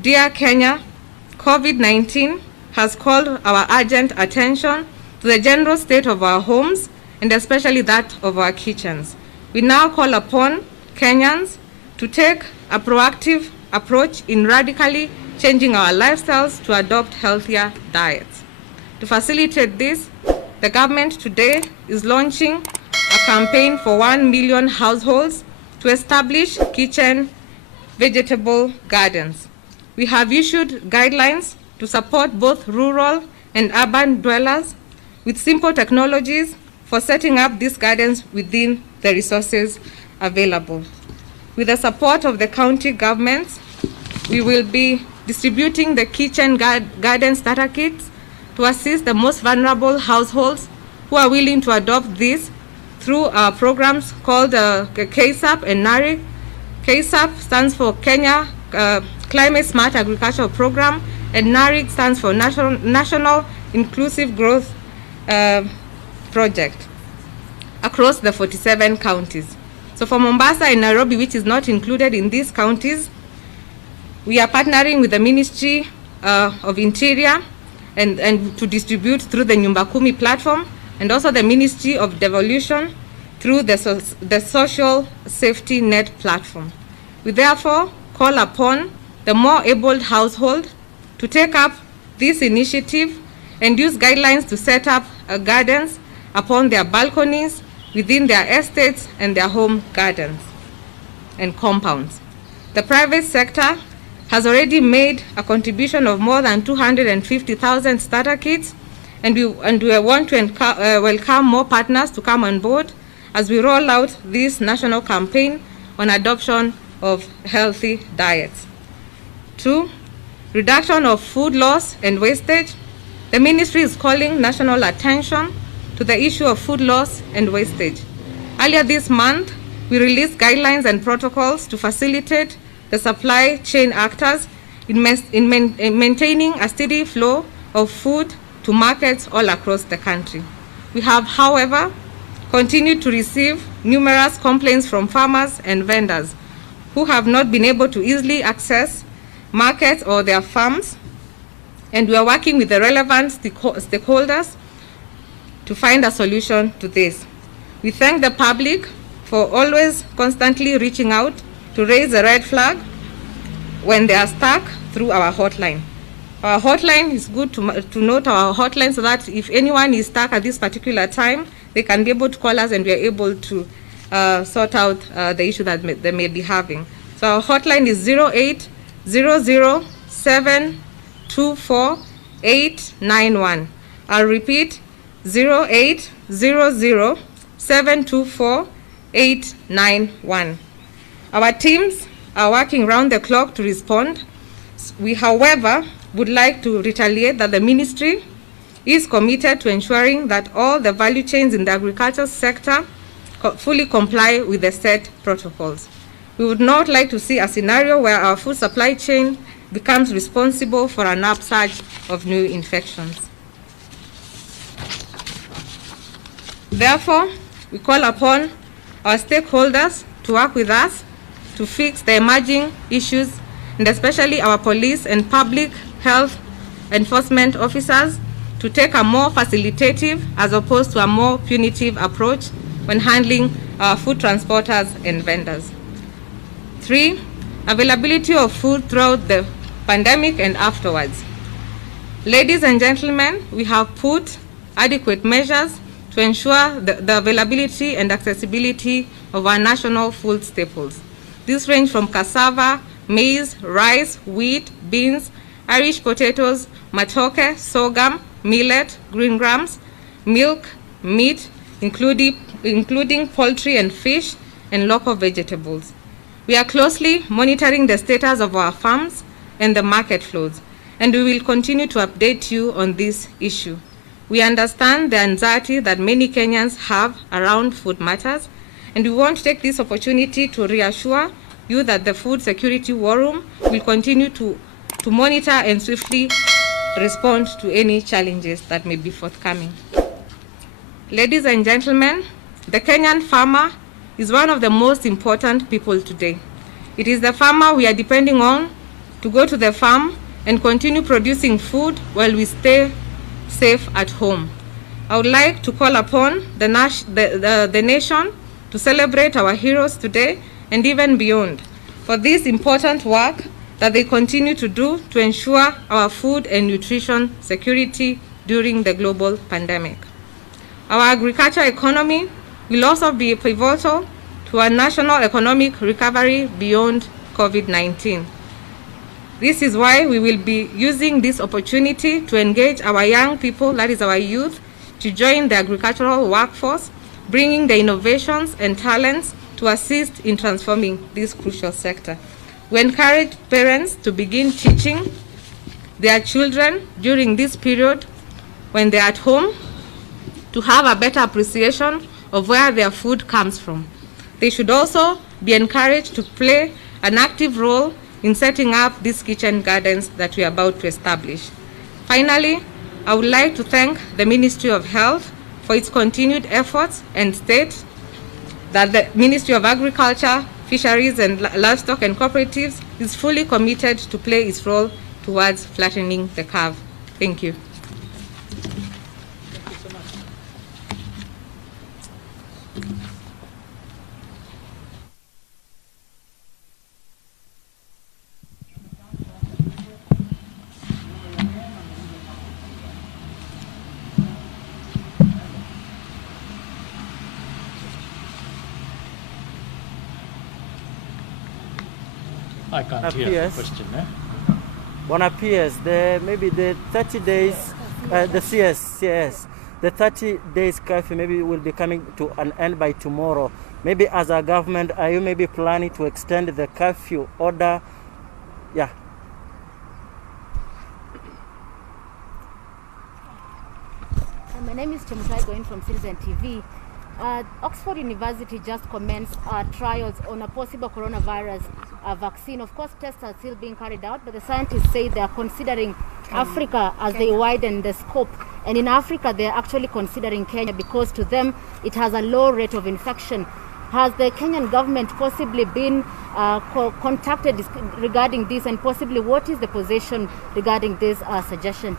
Dear Kenya, COVID-19 has called our urgent attention to the general state of our homes and especially that of our kitchens. We now call upon Kenyans to take a proactive approach in radically changing our lifestyles to adopt healthier diets. To facilitate this, the government today is launching a campaign for 1 million households to establish kitchen vegetable gardens. We have issued guidelines to support both rural and urban dwellers with simple technologies for setting up these gardens within the resources available. With the support of the county governments, we will be distributing the kitchen garden starter kits to assist the most vulnerable households who are willing to adopt this through our programs called KSAP and NARIC. KSAP stands for Kenya Climate Smart Agricultural Program, and NARIC stands for National Inclusive Growth Project across the 47 counties. So for Mombasa and Nairobi, which is not included in these counties, we are partnering with the Ministry of Interior and to distribute through the Nyumba Kumi platform, and also the Ministry of Devolution through the Social Safety Net platform. We therefore call upon the more able household to take up this initiative and use guidelines to set up gardens upon their balconies, within their estates and their home gardens and compounds. The private sector has already made a contribution of more than 250,000 starter kits, and we want to welcome more partners to come on board as we roll out this national campaign on adoption of healthy diets. 2, reduction of food loss and wastage. The ministry is calling national attention to the issue of food loss and wastage. Earlier this month, we released guidelines and protocols to facilitate the supply chain actors in maintaining a steady flow of food to markets all across the country. We have, however, continued to receive numerous complaints from farmers and vendors who have not been able to easily access markets or their farms, and we are working with the relevant stakeholders to find a solution to this. We thank the public for always constantly reaching out to raise a red flag when they are stuck through our hotline. Our hotline is good to note our hotline so that if anyone is stuck at this particular time, they can be able to call us and we are able to sort out the issue that they may be having. So our hotline is 0800-724-891. I'll repeat, 0800-724-891. Our teams are working round the clock to respond. We, however, would like to retaliate that the ministry is committed to ensuring that all the value chains in the agriculture sector fully comply with the set protocols. We would not like to see a scenario where our food supply chain becomes responsible for an upsurge of new infections. Therefore, we call upon our stakeholders to work with us to fix the emerging issues, and especially our police and public health enforcement officers to take a more facilitative as opposed to a more punitive approach when handling our food transporters and vendors. 3, availability of food throughout the pandemic and afterwards. Ladies and gentlemen, we have put adequate measures to ensure the availability and accessibility of our national food staples. These range from cassava, maize, rice, wheat, beans, Irish potatoes, matoke, sorghum, millet, green grams, milk, meat, including poultry and fish, and local vegetables. We are closely monitoring the status of our farms and the market flows, and we will continue to update you on this issue. We understand the anxiety that many Kenyans have around food matters, and we want to take this opportunity to reassure you that the Food Security War Room will continue to monitor and swiftly respond to any challenges that may be forthcoming. Ladies and gentlemen, the Kenyan farmer is one of the most important people today. It is the farmer we are depending on to go to the farm and continue producing food while we stay safe at home. I would like to call upon the nation to celebrate our heroes today and even beyond for this important work that they continue to do to ensure our food and nutrition security during the global pandemic. Our agriculture economy will also be pivotal to our national economic recovery beyond COVID-19. This is why we will be using this opportunity to engage our young people, that is our youth, to join the agricultural workforce, bringing the innovations and talents to assist in transforming this crucial sector. We encourage parents to begin teaching their children during this period when they're at home to have a better appreciation of where their food comes from. They should also be encouraged to play an active role in setting up these kitchen gardens that we are about to establish. Finally, I would like to thank the Ministry of Health for its continued efforts and state that the Ministry of Agriculture, Fisheries and Livestock and Cooperatives is fully committed to play its role towards flattening the curve. Thank you. I can't hear the question. Bonapiers, maybe the 30 days, the CS, the 30 days curfew maybe will be coming to an end by tomorrow. Maybe as a government, are you maybe planning to extend the curfew order? Yeah. My name is Chemutai Goin from Citizen TV. Oxford University just commenced trials on a possible coronavirus vaccine. Of course, tests are still being carried out, but the scientists say they are considering Africa as they widen the scope. And in Africa, they are actually considering Kenya because to them, it has a low rate of infection. Has the Kenyan government possibly been contacted regarding this, and possibly what is the position regarding this suggestion?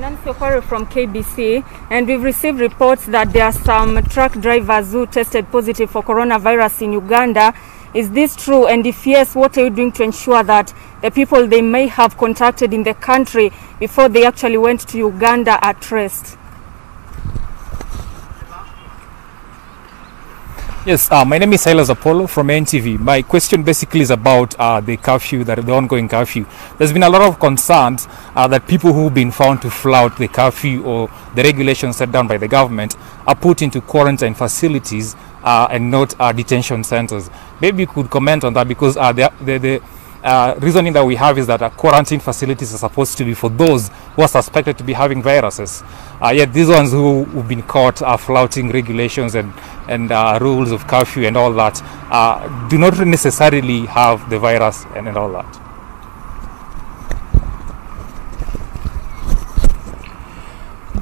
Nancy Okwaro from KBC, and we've received reports that there are some truck drivers who tested positive for coronavirus in Uganda. Is this true? And if yes, what are you doing to ensure that the people they may have contacted in the country before they actually went to Uganda are traced? Yes, my name is Silas Apollo from NTV. My question basically is about the curfew, the ongoing curfew. There's been a lot of concerns that people who've been found to flout the curfew or the regulations set down by the government are put into quarantine facilities and not detention centers. Maybe you could comment on that, because the reasoning that we have is that quarantine facilities are supposed to be for those who are suspected to be having viruses. Yet these ones who've been caught flouting regulations and rules of curfew and all that do not necessarily have the virus and all that.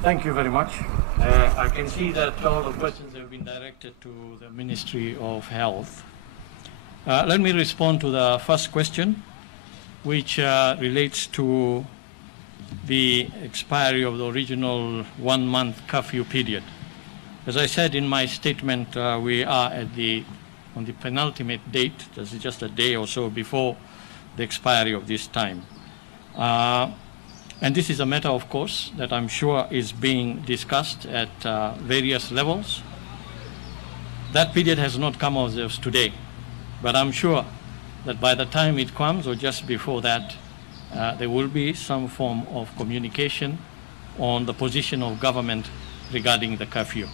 Thank you very much. I can see that all the questions have been directed to the Ministry of Health. Let me respond to the first question, which relates to the expiry of the original 1-month curfew period. As I said in my statement, we are on the penultimate date. This is just a day or so before the expiry of this time. And this is a matter, of course, that I'm sure is being discussed at various levels. That period has not come as of today, but I'm sure that by the time it comes or just before that, there will be some form of communication on the position of government regarding the curfew.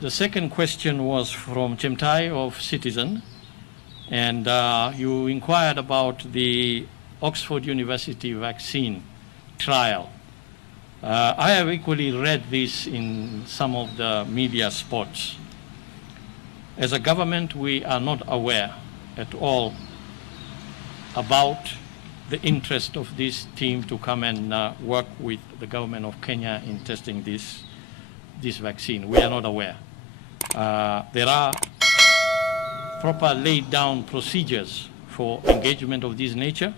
The second question was from Chemtai of Citizen, and you inquired about the Oxford University vaccine trial. I have equally read this in some of the media spots. As a government, we are not aware at all about the interest of this team to come and work with the government of Kenya in testing this vaccine. We are not aware. There are proper laid down procedures for engagement of this nature.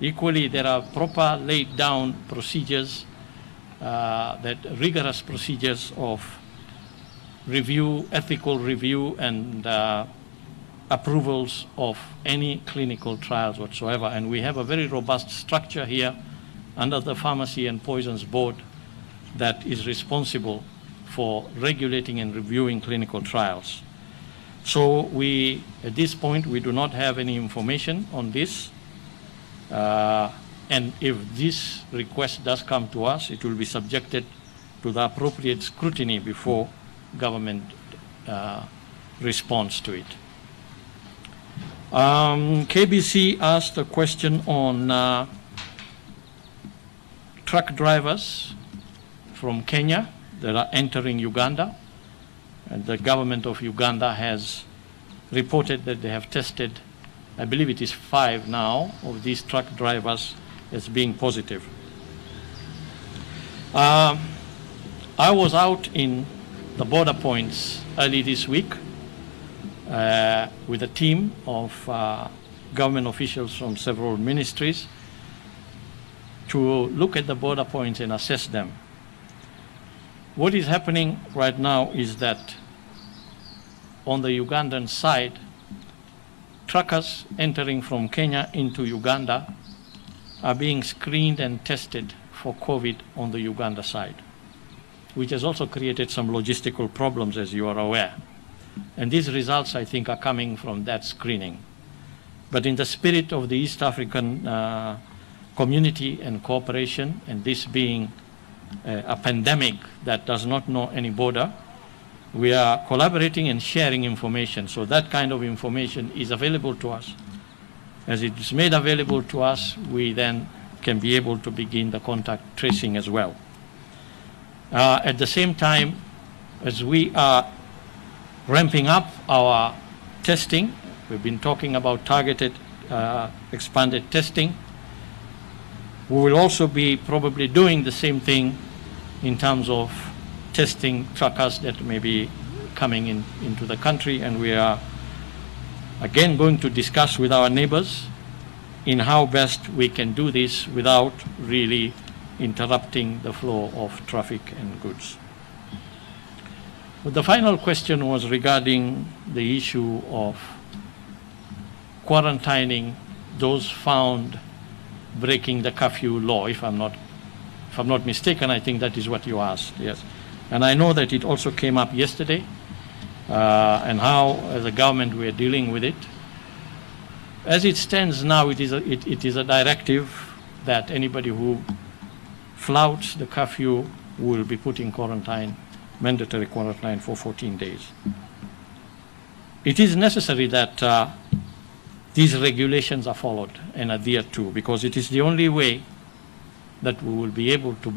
Equally, there are proper laid down procedures, rigorous procedures of review, ethical review, and approvals of any clinical trials whatsoever. And we have a very robust structure here under the Pharmacy and Poisons Board that is responsible for regulating and reviewing clinical trials. So at this point, we do not have any information on this. And if this request does come to us, it will be subjected to the appropriate scrutiny before government responds to it. KBC asked a question on truck drivers from Kenya that are entering Uganda. And the government of Uganda has reported that they have tested, I believe it is 5 now, of these truck drivers as being positive. I was out in the border points early this week with a team of government officials from several ministries to look at the border points and assess them. What is happening right now is that on the Ugandan side, truckers entering from Kenya into Uganda are being screened and tested for COVID on the Uganda side, which has also created some logistical problems, as you are aware. And these results, I think, are coming from that screening. But in the spirit of the East African community and cooperation, and this being a pandemic that does not know any border, we are collaborating and sharing information. So that kind of information is available to us. As it is made available to us, we then can be able to begin the contact tracing as well. At the same time, as we are ramping up our testing, we've been talking about targeted, expanded testing. We will also be probably doing the same thing in terms of testing truckers that may be coming into the country, and we are again going to discuss with our neighbors in how best we can do this without really interrupting the flow of traffic and goods. But the final question was regarding the issue of quarantining those found breaking the curfew law, if I'm not mistaken. I think that is what you asked, yes. And I know that it also came up yesterday, and how, as a government, we are dealing with it. As it stands now, it is a directive that anybody who flouts the curfew will be put in quarantine, mandatory quarantine for 14 days. It is necessary that these regulations are followed and adhered to, because it is the only way that we will be able to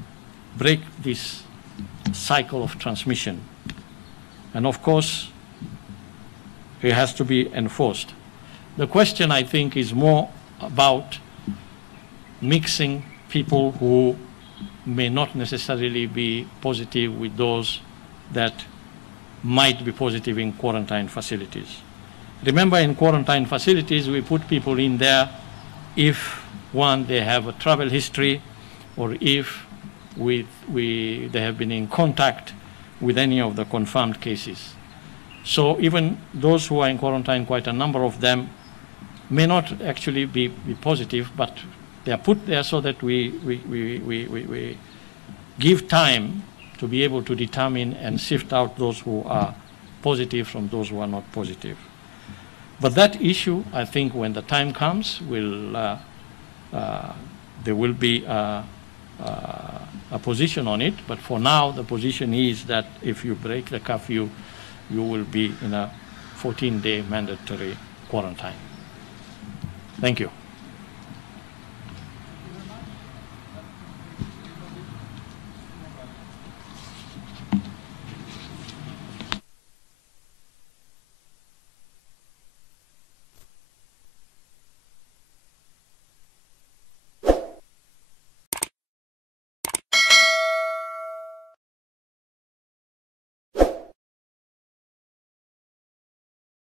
break this cycle of transmission. And of course, it has to be enforced. The question, I think, is more about mixing people who may not necessarily be positive with those that might be positive in quarantine facilities. Remember, in quarantine facilities, we put people in there if, one, they have a travel history, or if they have been in contact with any of the confirmed cases. So even those who are in quarantine, quite a number of them may not actually be positive, but they are put there so that we give time to be able to determine and sift out those who are positive from those who are not positive. But that issue, I think, when the time comes, there will be a position on it. But for now, the position is that if you break the curfew, you will be in a 14-day mandatory quarantine. Thank you.